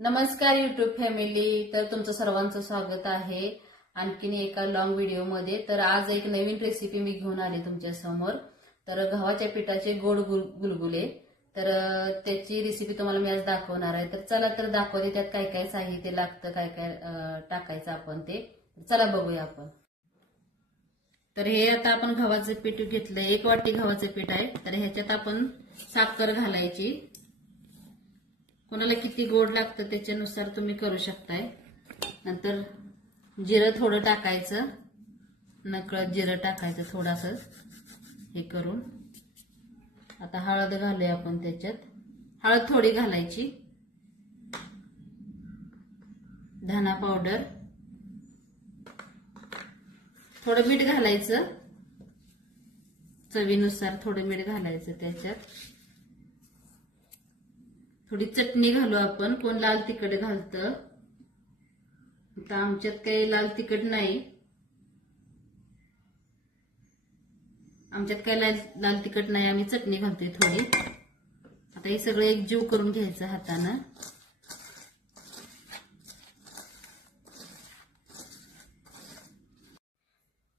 नमस्कार YouTube family. तर तुमचं सर्वांचं स्वागत आहे आणखीन एका लॉंग व्हिडिओ मध्ये. तर आज एक नवीन रेसिपी मी घेऊन आले तुमच्या समोर. तर गव्हाच्या पिठाचे गोड गुलगुले. तर त्याची रेसिपी तुम्हाला मी आज दाखवणार आहे. तर चला तर दाखवते त्यात काय काय साहित्य लागतं, काय काय टाकायचं आपण ते. चला बघूया आपण. तर हे आता आपण गव्हाचं पीठ घेतलंय, 1 वाटी गव्हाचं पीठ आहे. तर ह्याच्यात आपण साखर घालायची. कोणाला किती गोड लागतं त्याच्यानुसार तुम्ही करू शकताय. नंतर जिरं थोडं टाकायचं, नकळत जिरं टाकायचं थोडंसं हे करून. आता हळद घालूया आपण त्याच्यात. हळद थोडी घालायची. धना पावडर, थोडं मीठ घालायचं, चवीनुसार थोडं मीठ घालायचं त्याच्यात. थोडी चटणी घालू आपण. कोण लाल तिखट घालतं, आता आमच्यात काही लाल तिखट नाही. आमच्यात काही लाल तिखट नाही, आम्ही चटणी घालतोय थोडी. आता हे सगळं एकजीव करून घ्यायचं हातानं.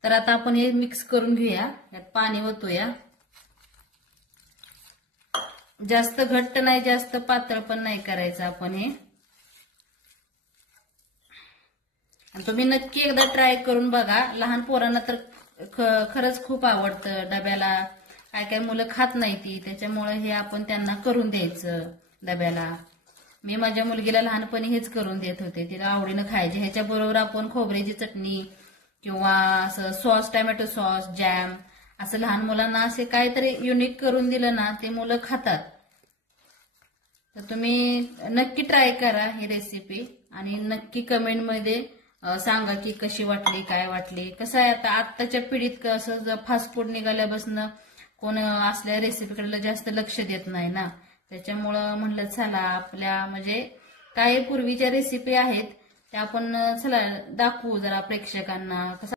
तर आता आपण हे मिक्स करून घेऊया. यात पाणी ओतूया. जास्त घट्ट नाही, जास्त पातळ पण नाही करायचं आपण हे. आणि तुम्ही नक्की एकदा ट्राय करून बघा. लहान पोरांना तर खरंच खूप आवडतं. डब्याला काय काय मुलं खात नाही ती, त्याच्यामुळे हे आपण त्यांना करून द्यायचं डब्याला. मी माझ्या मुलगीला लहानपणी हेच करून देत होते, तिला आवडीनं खायचे. ह्याच्या बरोबर आपण खोबऱ्याची चटणी किंवा असं सॉस, टोमॅटो सॉस, जॅम असं लहान मुलांना असे काहीतरी युनिक करून दिलं ना ते मुलं खातात. तर तुम्ही नक्की ट्राय करा ही रेसिपी आणि नक्की कमेंट मध्ये सांगा की कशी वाटली, काय वाटली. कसं आहे आता आत्ताच्या पिढीत कसं फास्ट फूड निघाल्यापासून कोण असल्या रेसिपीकडे जास्त लक्ष देत नाही ना. त्याच्यामुळं म्हणलं चला आपल्या म्हणजे काही पूर्वीच्या रेसिपी आहेत त्या आपण चला दाखवू जरा प्रेक्षकांना. कसं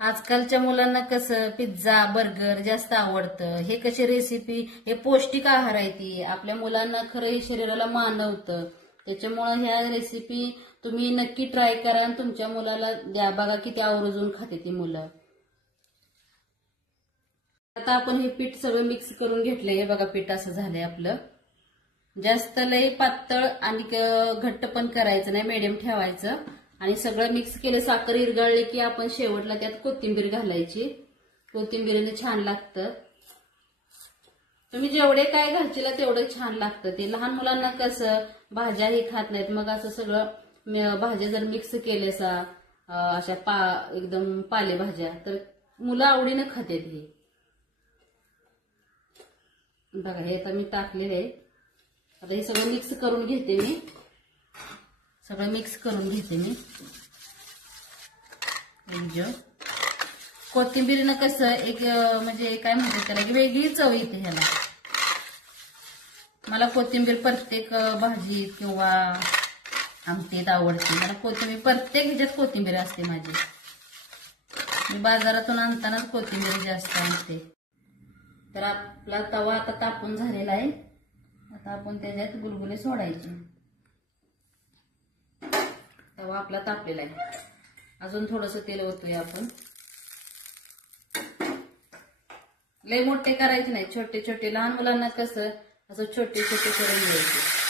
आजकालच्या मुलांना कसं पिझ्झा, बर्गर जास्त आवडतं. हे कशी रेसिपी, हे पौष्टिक आहार आहे ती. आपल्या मुलांना खरं शरीराला मानवतं. त्याच्यामुळे ह्या रेसिपी तुम्ही नक्की ट्राय करा आणि तुमच्या मुलाला द्या. बघा किती आवर्जून खाते ती मुलं. आता आपण हे पीठ सगळं मिक्स करून घेतलंय. बघा पीठ असं झालंय आपलं. जास्त लय पातळ आणि घट्ट पण करायचं नाही, मिडियम ठेवायचं. आणि सगळं मिक्स केलं, साखर इरगळली की आपण शेवटला त्यात कोथिंबीर घालायची. कोथिंबीरीने छान लागतं. तुम्ही जेवढे काय घालशील तेवढं छान लागतं ते. लहान मुलांना कसं भाज्याही खात नाहीत, मग असं सगळं भाज्या जर मिक्स केल्या अशा एकदम पालेभाज्या तर मुलं आवडीनं खातात हे. बघा हे आता मी टाकलेलं आहे. आता हे सगळं मिक्स करून घेते मी. सगळं मिक्स करून घेते मी. कोथिंबीरीनं कसं एक म्हणजे काय म्हणतात त्याला, वेगळी चव येते ह्याला. मला कोथिंबीर प्रत्येक भाजीत किंवा आमटीत आवडते. मला कोथिंबीर प्रत्येक ह्याच्यात कोथिंबीर असते माझी. मी बाजारातून आणतानाच कोथिंबीर जास्त आणते. तर आपला तवा आता तापून झालेला आहे. आता आपण त्याच्यात गुलगुले सोडायचे. तवा आपला तापलेला आहे. अजून थोडंसं तेल ओतूया आपण. लय मोठे करायचे नाही, छोटे छोटे. लहान मुलांना कसं असं छोटे छोटे करून द्यायचे.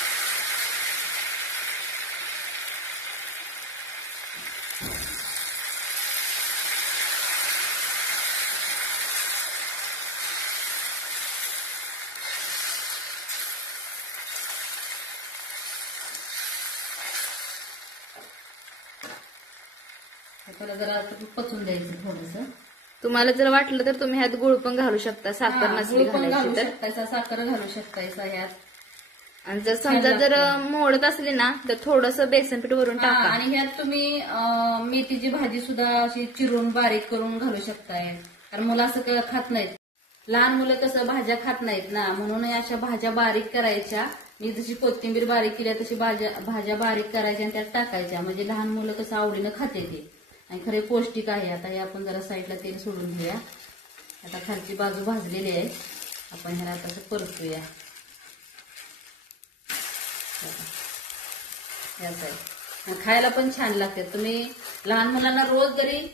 त्याला जरा पचून द्यायचं थोडंसं. तुम्हाला जर वाटलं तर तुम्ही ह्यात गुळ पण घालू शकता. साखर नसली घालू घालायची तर शकतायचा, साखर घालू शकतायचा ह्यात. आणि जर समजा जर मोडत असली ना तर थोडंसं बेसन पीठ वरून टाका. आणि ह्यात तुम्ही मेथीची भाजी सुद्धा अशी चिरून बारीक करून घालू शकताय. कारण मुलं असं खात नाहीत. लहान मुलं कसं भाज्या खात नाहीत ना, म्हणून अशा भाज्या बारीक करायच्या. मी जशी कोथिंबीर बारीक केल्या तशी भाज्या बारीक करायच्या आणि त्यात टाकायच्या. म्हणजे लहान मुलं कसं आवडीनं खाते ते आणि खरे पौष्टिक आहे. आता हे आपण जरा साईडला तेल सोडून घेऊया. आता खालची बाजू भाजलेली आहे, आपण ह्याला आता परतूया. याच आहे. आणि खायला पण छान लागते. तुम्ही लहान मुलांना रोज जरी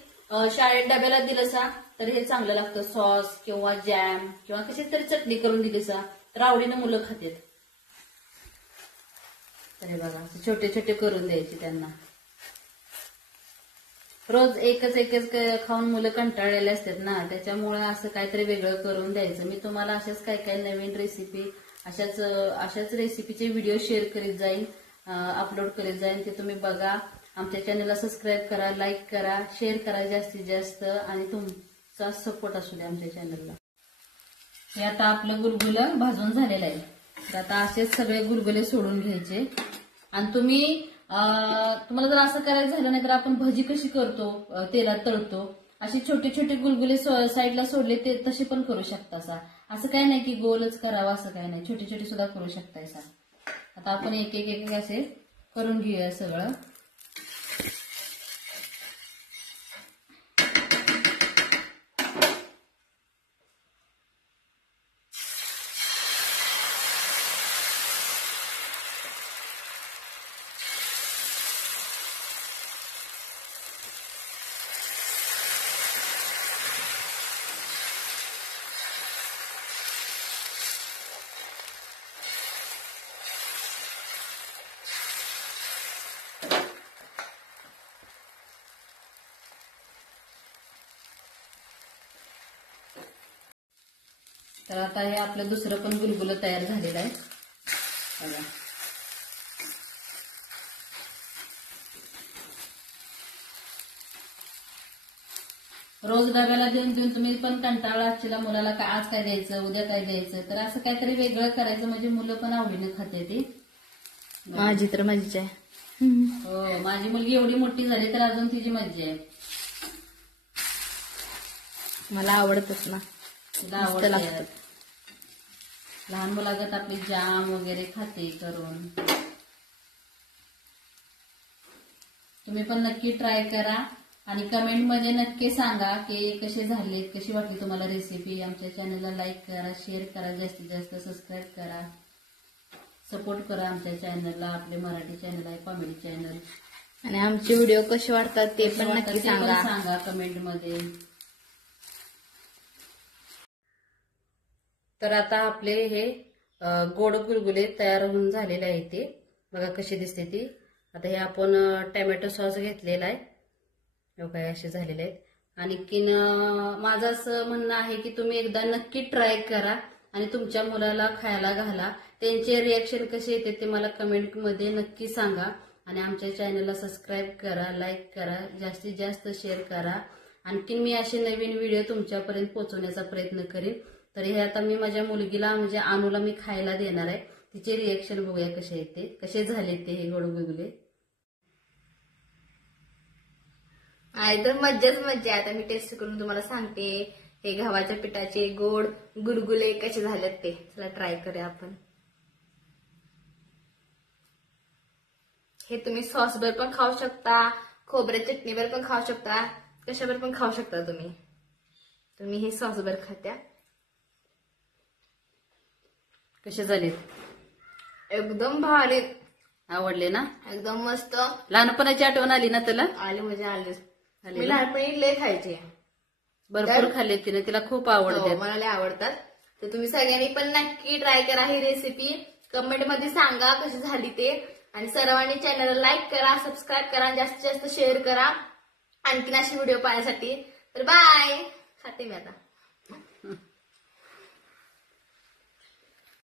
शाळेत डब्याला दिलंसा तर हे चांगलं लागतं. सॉस किंवा जॅम किंवा कशी तरी चटणी करून दिलीसा तर आवडीनं मुलं खातात. तरी बघा छोटे छोटे करून द्यायचे त्यांना. रोज एकच खाऊन मुलं कंटाळलेले असतात ना, त्याच्यामुळे असं काहीतरी वेगळं करून द्यायचं. मी तुम्हाला अशाच काही नवीन रेसिपी अशाच रेसिपीचे व्हिडिओ शेअर करीत जाईन, अपलोड करीत जाईन. ते तुम्ही बघा. आमच्या चॅनलला सबस्क्राईब करा, लाईक करा, शेअर करा जास्तीत जास्त आणि तुमचा सपोर्ट असू द्या आमच्या चॅनलला. हे आता आपलं गुलगुलं भाजून झालेलं आहे. तर आता असेच सगळे गुलगुले सोडून घ्यायचे. आणि तुम्हाला जर असं करायचं झालं नाही तर आपण भजी कशी करतो, तेलात तळतो, अशी छोटे छोटे गुलगुले साईडला सोडले ते तसे पण करू शकता. असं काही नाही की गोलच करावं असं काही नाही, छोटे छोटे सुद्धा करू शकताय. आता आपण एक एक असे करून घेऊया सगळं. तर आता हे आपलं दुसरं पण गुलगुलं तयार झालेलं आहे. बघा रोज डब्याला देऊन तुम्ही पण कंटाळा असलेला मुलाला आज काय द्यायचं, उद्या काय द्यायचं, तर असं काहीतरी वेगळं करायचं म्हणजे मुलं पण आवडीनं खाते ती. माझी तर मज्जा आहे. हो, माझी मुलगी एवढी मोठी झाली तर अजून तिची मज्जा आहे. मला आवडतच ना, तिला आवडतं. लहान मुलागत आपली जाम वगैरे खाते करून. तुम्ही पण नक्की ट्राय करा आणि कमेंट मध्ये नक्की सांगा की कसे झालेत, कशी वाटली तुम्हाला रेसिपी. आमच्या चॅनलला लाईक करा, शेअर करा, जास्तीत जास्त सबस्क्राईब करा, सपोर्ट करा आमच्या चॅनलला. आपले मराठी चॅनल आहे, कॉमेडी चॅनल. आणि आमचे व्हिडिओ कसे वाटतात ते पण नक्की सांगा कमेंट मध्ये. तर आता आपले हे गोड गुलगुले तयार होऊन झालेले आहे. ते बघा कशी दिसते ती. आता हे आपण टोमॅटो सॉस घेतलेला आहे. काय असे झालेले आहेत. आणखीन माझं असं म्हणणं आहे की तुम्ही एकदा नक्की ट्राय करा आणि तुमच्या मुलाला खायला घाला. त्यांचे रिॲक्शन कसे येते ते मला कमेंट मध्ये नक्की सांगा. आणि आमच्या चॅनलला सबस्क्राईब करा, लाईक करा, जास्तीत जास्त शेअर करा. आणखीन मी असे नवीन व्हिडिओ तुमच्यापर्यंत पोहोचवण्याचा प्रयत्न करेन. तर हे आता मी माझ्या मुलगीला म्हणजे अनुला मी खायला देणार आहे. तिचे रिॲक्शन बघूया कसे येते, कसे झाले ते हे गोड गुलगुले. तर मज्जाच मज्जा आहे. आता मी टेस्ट करून तुम्हाला सांगते हे गव्हाच्या पिठाचे गोड गुलगुले कसे झालेत ते. चला ट्राय करूया आपण. हे तुम्ही सॉसवर पण खाऊ शकता, खोबऱ्या चटणीवर पण खाऊ शकता, कशावर पण खाऊ शकता तुम्ही हे सॉसवर खात्या. कसे झाले? एकदम भारी, आवडले ना? एकदम मस्त. लहानपणाची आठवण आली ना तुला? आले म्हणजे आले. मी लहानपणी लय खायचे, भरपूर खाल्ले तिने, तिला खूप आवडते. मला लय आवडतात. तर तुम्ही सगळ्यांनी पण नक्की ट्राय करा ही रेसिपी. कमेंट मध्ये सांगा कशी झाली ते. आणि सर्वांनी चॅनलला लाईक करा, सबस्क्राईब करा, जास्तीत जास्त शेअर करा आणखीन अशी व्हिडिओ पाहण्यासाठी. तर बाय, खाते मी आता.